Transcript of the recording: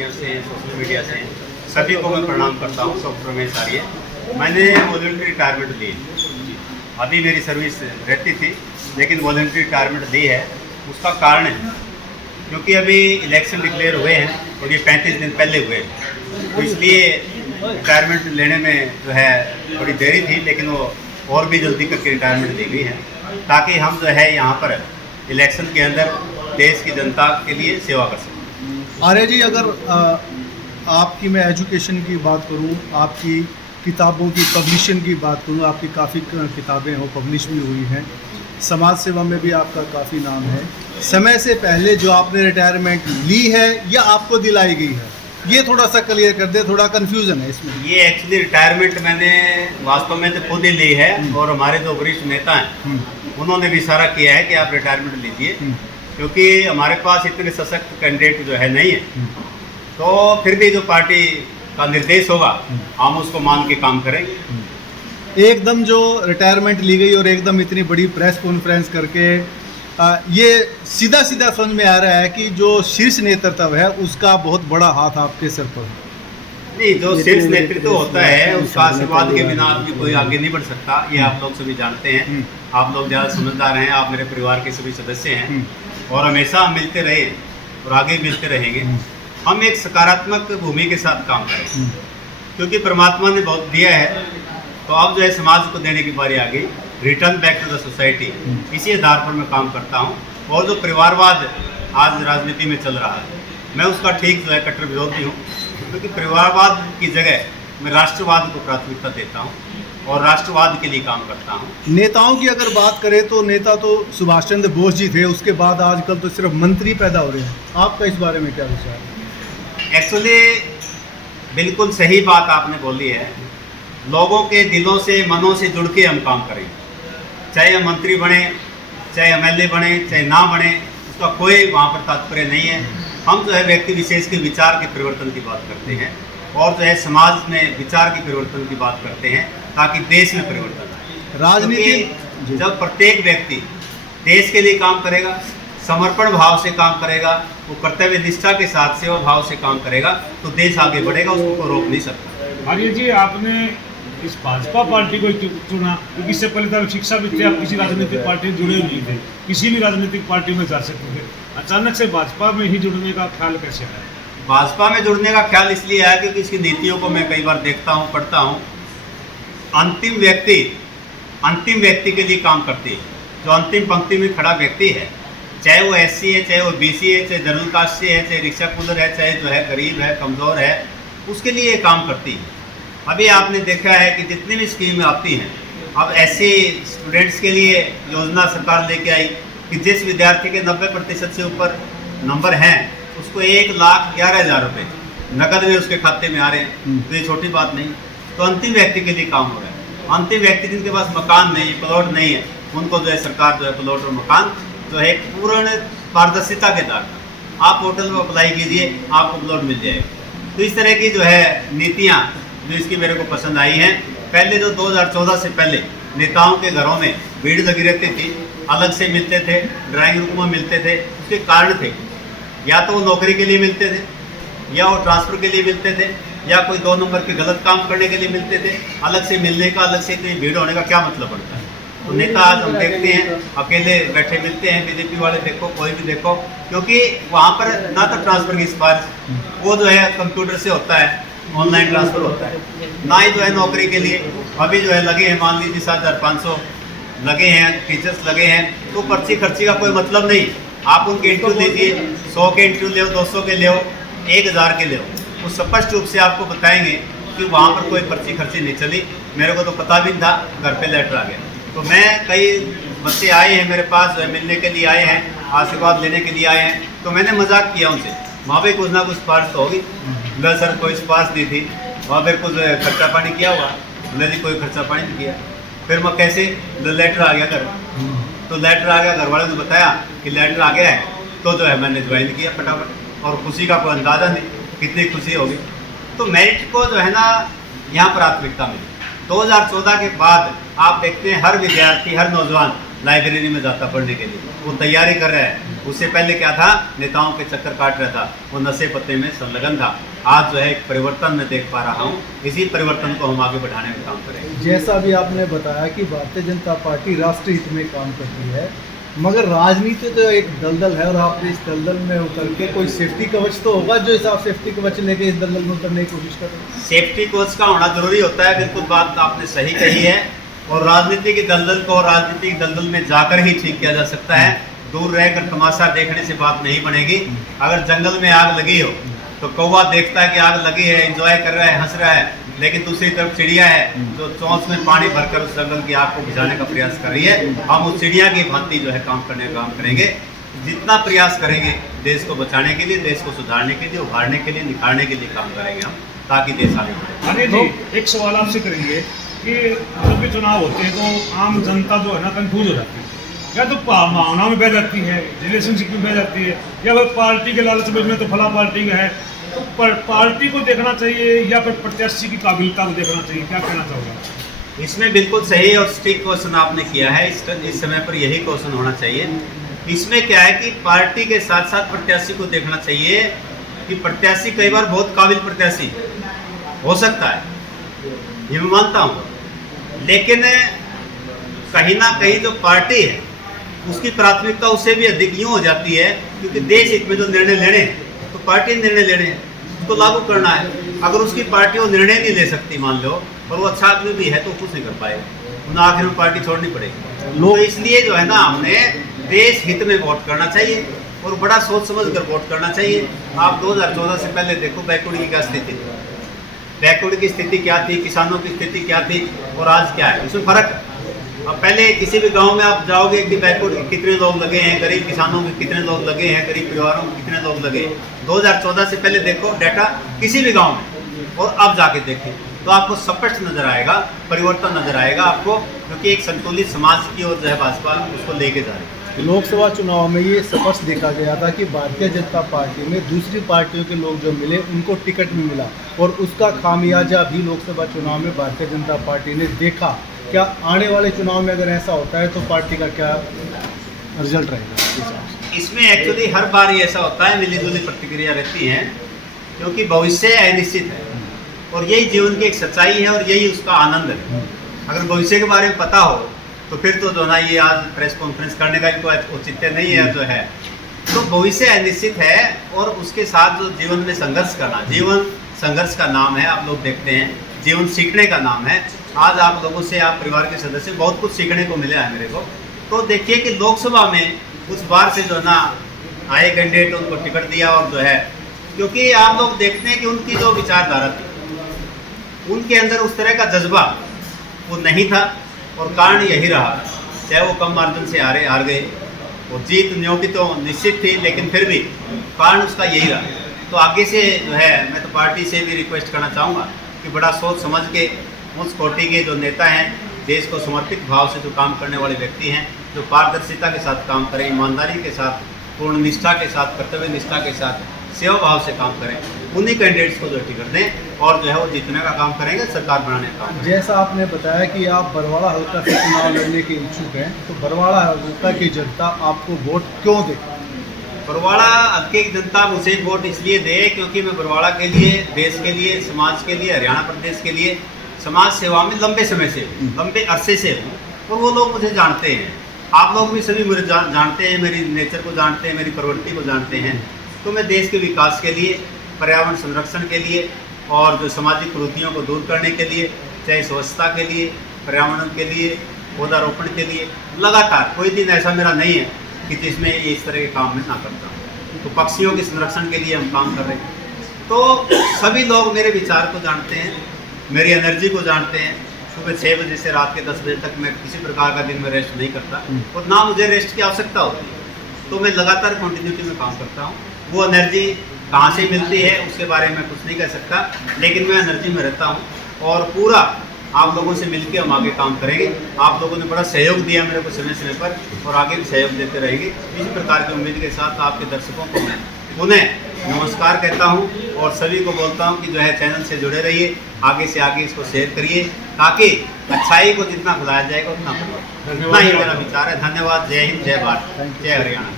माध्यम से, social media से सभी को मैं प्रणाम करता हूँ। डॉक्टर रमेश आर्य। मैंने वॉलंटरी रिटायरमेंट ली। अभी मेरी सर्विस रहती थी, लेकिन वॉलंटरी रिटायरमेंट ली है। उसका कारण है क्योंकि अभी इलेक्शन डिक्लेयर हुए हैं और ये 35 दिन पहले हुए हैं, तो इसलिए रिटायरमेंट लेने में जो है थोड़ी देरी थी, लेकिन वो और भी जल्दी करके रिटायरमेंट ली गई है ताकि हम जो है यहाँ पर इलेक्शन के अंदर देश की जनता के लिए सेवा कर सकें। आर्य जी, अगर आपकी मैं एजुकेशन की बात करूँ, आपकी किताबों की पब्लिशिंग की बात करूँ, आपकी काफ़ी किताबें हो पब्लिश भी हुई हैं, समाज सेवा में भी आपका काफ़ी नाम है। समय से पहले जो आपने रिटायरमेंट ली है या आपको दिलाई गई है, ये थोड़ा सा क्लियर कर दे, थोड़ा कन्फ्यूज़न है इसमें। ये एक्चुअली रिटायरमेंट मैंने वास्तव में तो खुद ही ली है और हमारे जो वरिष्ठ नेता हैं उन्होंने भी इशारा किया है कि आप रिटायरमेंट लीजिए, क्योंकि हमारे पास इतने सशक्त कैंडिडेट जो है नहीं है। तो फिर भी जो पार्टी का निर्देश होगा हम उसको मान के काम करेंगे। एकदम जो रिटायरमेंट ली गई और एकदम इतनी बड़ी प्रेस कॉन्फ्रेंस करके ये सीधा सीधा समझ में आ रहा है कि जो शीर्ष नेतृत्व है उसका बहुत बड़ा हाथ आपके सर पर है। नहीं, जो शीर्ष नेतृत्व होता है उसका आशीर्वाद के बिना आदमी कोई आगे नहीं बढ़ सकता। ये आप लोग सभी जानते हैं। आप लोग ज़्यादा समझदार हैं, आप मेरे परिवार के सभी सदस्य हैं और हमेशा हम मिलते रहे और आगे मिलते रहेंगे। हम एक सकारात्मक भूमि के साथ काम करें, क्योंकि परमात्मा ने बहुत दिया है, तो अब जो है समाज को देने की बारी आ गई। Return back to the society, इसी आधार पर मैं काम करता हूँ। और जो परिवारवाद आज राजनीति में चल रहा है, मैं उसका ठीक जो है कट्टर विरोधी हूँ, क्योंकि परिवारवाद की जगह मैं राष्ट्रवाद को प्राथमिकता देता हूँ और राष्ट्रवाद के लिए काम करता हूँ। नेताओं की अगर बात करें तो नेता तो सुभाष चंद्र बोस जी थे, उसके बाद आजकल तो सिर्फ मंत्री पैदा हो रहे हैं। आपका इस बारे में क्या विचार है? एक्चुअली बिल्कुल सही बात आपने बोली है। लोगों के दिलों से, मनों से जुड़ के हम काम करें, चाहे हम मंत्री बने, चाहे एमएलए बने, चाहे ना बने, उसका कोई वहाँ पर तात्पर्य नहीं है। हम जो है व्यक्ति विशेष के विचार के परिवर्तन की बात करते हैं और जो है समाज में विचार के परिवर्तन की बात करते हैं, ताकि देश में परिवर्तन आए। राजनीति जब प्रत्येक व्यक्ति देश के लिए काम करेगा, समर्पण भाव से काम करेगा, वो कर्तव्य निष्ठा के साथ सेवा भाव से काम करेगा, तो देश आगे बढ़ेगा, उसको कोई रोक नहीं सकता। आर्य जी, आपने इस भाजपा पार्टी को क्यों चुना? क्योंकि इससे पहले तो शिक्षा भी थे, आप किसी राजनीतिक पार्टी में जुड़े नहीं थे, किसी भी राजनीतिक पार्टी में जा सकते थे। अचानक से भाजपा में ही जुड़ने का ख्याल कैसे आया? भाजपा में जुड़ने का ख्याल इसलिए आया क्योंकि इसकी नीतियों को मैं कई बार देखता हूँ, पढ़ता हूँ। अंतिम व्यक्ति के लिए काम करती है। जो अंतिम पंक्ति में खड़ा व्यक्ति है, चाहे वो एससी है, चाहे वो बीसी है, चाहे जनरल कास्ट से है, चाहे रिक्शा कूलर है, चाहे जो है गरीब है, कमज़ोर है, उसके लिए ये काम करती है। अभी आपने देखा है कि जितनी भी स्कीमें आती हैं, अब ऐसे स्टूडेंट्स के लिए योजना सरकार लेके आई कि जिस विद्यार्थी के 90% से ऊपर नंबर हैं उसको 1,11,000 रुपये नकद में उसके खाते में आ रहे हैं। तो ये छोटी बात नहीं। तो अंतिम व्यक्ति के लिए काम हो रहा है। अंतिम व्यक्ति जिनके पास मकान नहीं, प्लॉट नहीं है, उनको जो है सरकार जो है प्लॉट और मकान जो है पूर्ण पारदर्शिता के साथ आप पोर्टल में अप्लाई कीजिए, आपको प्लॉट मिल जाएगा। तो इस तरह की जो है नीतियाँ जो इसकी मेरे को पसंद आई हैं। पहले जो 2014 से पहले नेताओं के घरों में भीड़ लगी रहती थी, अलग से मिलते थे, ड्राइंग रूम में मिलते थे, उसके कारण थे। या तो वो नौकरी के लिए मिलते थे, या वो ट्रांसफ़र के लिए मिलते थे, या कोई 2 नंबर के गलत काम करने के लिए मिलते थे। अलग से मिलने का, अलग से इतनी भीड़ होने का क्या मतलब पड़ता है? तो नेता आज हम देखते हैं अकेले बैठे मिलते हैं। बीजेपी वाले देखो, कोई भी देखो, क्योंकि वहाँ पर ना तो ट्रांसफ़र की सिफारिश, वो जो है कंप्यूटर से होता है, ऑनलाइन ट्रांसफ़र होता है, ना ही जो है नौकरी के लिए अभी जो है लगे हैं, मान लीजिए 7,500 लगे हैं, टीचर्स लगे हैं, तो पर्ची खर्ची का कोई मतलब नहीं। आप उनके इंटरव्यू लीजिए, 100 के इंटरव्यू ले, 200 के ले, 1,000 के ले, वो स्पष्ट रूप से आपको बताएंगे कि वहाँ पर कोई पर्ची खर्ची नहीं चली। मेरे को तो पता भी नहीं था, घर पे लेटर आ गया। तो मैं, कई बच्चे आए हैं मेरे पास जो है मिलने के लिए आए हैं, आशीर्वाद लेने के लिए आए हैं, तो मैंने मजाक किया उनसे, वहाँ पे कुछ ना कुछ सिफारिश तो होगी। बोला सर कोई सिफारिश नहीं थी, वहाँ फिर कुछ खर्चा पानी किया हुआ? बोला जी कोई खर्चा पानी नहीं किया। फिर मैं कैसे? लेटर आ गया घर। तो लेटर आ गया, घर वाले ने बताया कि लेटर आ गया है, तो जो है मैंने ज्वाइन किया फटाफट, और खुशी का कोई अंदाज़ा नहीं कितनी खुशी होगी। तो मेरिट को जो है ना यहाँ प्राथमिकता मिली। 2014 के बाद आप देखते हैं हर विद्यार्थी, हर नौजवान लाइब्रेरी में जाता पढ़ने के लिए। वो तैयारी कर रहा है। उससे पहले क्या था, नेताओं के चक्कर काट रहा था, वो नशे पत्ते में संलग्न था। आज जो है एक परिवर्तन मैं देख पा रहा हूँ, इसी परिवर्तन को हम आगे बढ़ाने में काम करेंगे। जैसा भी आपने बताया कि भारतीय जनता पार्टी राष्ट्रीय हित में काम करती है, मगर राजनीति तो एक दलदल है और आप इस दलदल में उतर के कोई सेफ्टी कवच तो होगा जो इस आप सेफ्टी कवच लेके इस दलदल में उतरने की कोशिश कर रहे हैं। सेफ्टी कोच का होना जरूरी होता है, बिल्कुल बात आपने सही कही है। और राजनीति की दलदल को राजनीतिक दलदल में जाकर ही ठीक किया जा सकता है। दूर रहकर तमाशा देखने से बात नहीं बनेगी। अगर जंगल में आग लगी हो तो कौवा देखता है कि आग लगी है, एंजॉय कर रहा है, हंस रहा है, लेकिन दूसरी तरफ चिड़िया है जो चोंच में पानी भरकर उस जंगल की आग को बुझाने का प्रयास कर रही है। हम उस चिड़िया की भांति जो है काम करेंगे। जितना प्रयास करेंगे देश को बचाने के लिए, देश को सुधारने के लिए, उभारने के लिए, निखारने के लिए काम करेंगे हम, ताकि देश आगे बढ़े। अनिल जी, एक सवाल आपसे करेंगे कि जब भी चुनाव होते हैं तो आम जनता जो है ना कंफ्यूज हो जाती है, या तो भावना में बह जाती है, रिलेशनशिप में बह जाती है, या फिर पार्टी के लालच में तो फला पार्टी का है। तो पार्टी को देखना चाहिए या फिर प्रत्याशी की काबिलियता को देखना चाहिए, क्या कहना चाहोगे? इसमें बिल्कुल सही और सटीक क्वेश्चन आपने किया है। इस समय पर यही क्वेश्चन होना चाहिए। इसमें क्या है कि पार्टी के साथ साथ प्रत्याशी को देखना चाहिए कि प्रत्याशी कई बार बहुत काबिल प्रत्याशी हो सकता है, ये मैं मानता हूँ, लेकिन कहीं ना कहीं जो पार्टी है उसकी प्राथमिकता उससे भी अधिक यूँ हो जाती है, क्योंकि देश हित में जो निर्णय लेने हैं तो पार्टी ने निर्णय लेने हैं, उसको लागू करना है। अगर उसकी पार्टी वो निर्णय नहीं ले सकती मान लो, और वो अच्छा आदमी भी है तो कुछ नहीं कर पाएगा, उन्हें आखिर में पार्टी छोड़नी पड़ेगी। तो इसलिए जो है ना, हमने देश हित में वोट करना चाहिए और बड़ा सोच समझ कर वोट करना चाहिए। आप 2014 से पहले देखो बैकवर्ड की क्या स्थिति थी, बैकवर्ड की स्थिति क्या थी, किसानों की स्थिति क्या थी और आज क्या है, उसमें फर्क है। अब पहले किसी भी गांव में आप जाओगे कि बैकवर्ड के कितने लोग लगे हैं, गरीब किसानों के कितने लोग लगे हैं, गरीब परिवारों में कितने लोग लगे हैं। 2014 से पहले देखो डाटा किसी भी गांव में, और अब जाके देखें तो आपको स्पष्ट नजर आएगा, परिवर्तन नजर आएगा आपको, क्योंकि एक संतुलित समाज की ओर जो है भाजपा उसको लेके जा रही है। लोकसभा चुनाव में ये स्पष्ट देखा गया था कि भारतीय जनता पार्टी में दूसरी पार्टियों के लोग जो मिले उनको टिकट भी मिला, और उसका खामियाजा भी लोकसभा चुनाव में भारतीय जनता पार्टी ने देखा। क्या आने वाले चुनाव में अगर ऐसा होता है तो पार्टी का क्या रिजल्ट रहेगा? इसमें एक्चुअली हर बार ही ऐसा होता है, मिलीजुली प्रतिक्रिया रहती है, क्योंकि भविष्य अनिश्चित है और यही जीवन की एक सच्चाई है और यही उसका आनंद है। अगर भविष्य के बारे में पता हो तो फिर तो जो ना ये आज प्रेस कॉन्फ्रेंस करने का भी कोई औचित्य नहीं है जो है। तो भविष्य अनिश्चित है और उसके साथ जो जीवन में संघर्ष करना, जीवन संघर्ष का नाम है, आप लोग देखते हैं, जीवन सीखने का नाम है। आज आप लोगों से, आप परिवार के सदस्य, बहुत कुछ सीखने को मिला है मेरे को। तो देखिए कि लोकसभा में उस बार से जो ना आए कैंडिडेट उनको टिकट दिया, और जो है क्योंकि आप लोग देखते हैं कि उनकी जो विचारधारा थी, उनके अंदर उस तरह का जज्बा वो नहीं था, और कारण यही रहा, चाहे वो कम मार्जिन से हार गए, और जीत न्यों की तो निश्चित थी, लेकिन फिर भी कारण उसका यही रहा। तो आगे से जो है मैं तो पार्टी से भी रिक्वेस्ट करना चाहूँगा कि बड़ा सोच समझ के उस कोटि के जो नेता हैं, देश को समर्पित भाव से जो काम करने वाले व्यक्ति हैं, जो पारदर्शिता के साथ काम करें, ईमानदारी के साथ, पूर्ण निष्ठा के साथ, कर्तव्य निष्ठा के साथ, सेवा भाव से काम करें, उन्हीं कैंडिडेट्स को जो टिकट दें और जो है वो जीतने का काम करेंगे, सरकार बनाने का काम। जैसा आपने बताया कि आप बरवाड़ा हल्का से चुनाव लड़ने के इच्छुक हैं, तो बरवाड़ा हल्का की जनता आपको वोट क्यों दे? बरवाड़ा हल्के की जनता मुझे वोट इसलिए दे क्योंकि मैं बरवाड़ा के लिए, देश के लिए, समाज के लिए, हरियाणा प्रदेश के लिए समाज सेवा में लंबे समय से हूँ, लंबे अरसे से हूँ, और वो लोग मुझे जानते हैं। आप लोग भी सभी मुझे जानते हैं, मेरी नेचर को जानते हैं, मेरी प्रवृत्ति को जानते हैं। तो मैं देश के विकास के लिए, पर्यावरण संरक्षण के लिए और जो सामाजिक कुरीतियों को दूर करने के लिए, चाहे स्वच्छता के लिए, पर्यावरण के लिए, पौधारोपण के लिए, लगातार कोई दिन ऐसा मेरा नहीं है कि जिसमें ये इस तरह के काम में ना करता हूँ। तो पक्षियों के संरक्षण के लिए हम काम कर रहे हैं। तो सभी लोग मेरे विचार को जानते हैं, मेरी एनर्जी को जानते हैं। सुबह 6 बजे से रात के 10 बजे तक मैं किसी प्रकार का दिन में रेस्ट नहीं करता, और ना मुझे रेस्ट की आवश्यकता होती है। तो मैं लगातार कंटिन्यूटी में काम करता हूँ। वो एनर्जी कहाँ से मिलती है उसके बारे में कुछ नहीं कह सकता, लेकिन मैं एनर्जी में रहता हूँ और पूरा आप लोगों से मिलकर हम आगे काम करेंगे। आप लोगों ने बड़ा सहयोग दिया मेरे को समय समय पर, और आगे भी सहयोग देते रहेंगे। इसी प्रकार की उम्मीद के साथ आपके दर्शकों को मैं पुनः नमस्कार कहता हूँ और सभी को बोलता हूँ कि जो है चैनल से जुड़े रहिए, आगे से आगे इसको शेयर करिए, ताकि अच्छाई को जितना फैलाया जाएगा उतना इतना ही मेरा विचार है। धन्यवाद। जय हिंद, जय भारत, जय हरियाणा।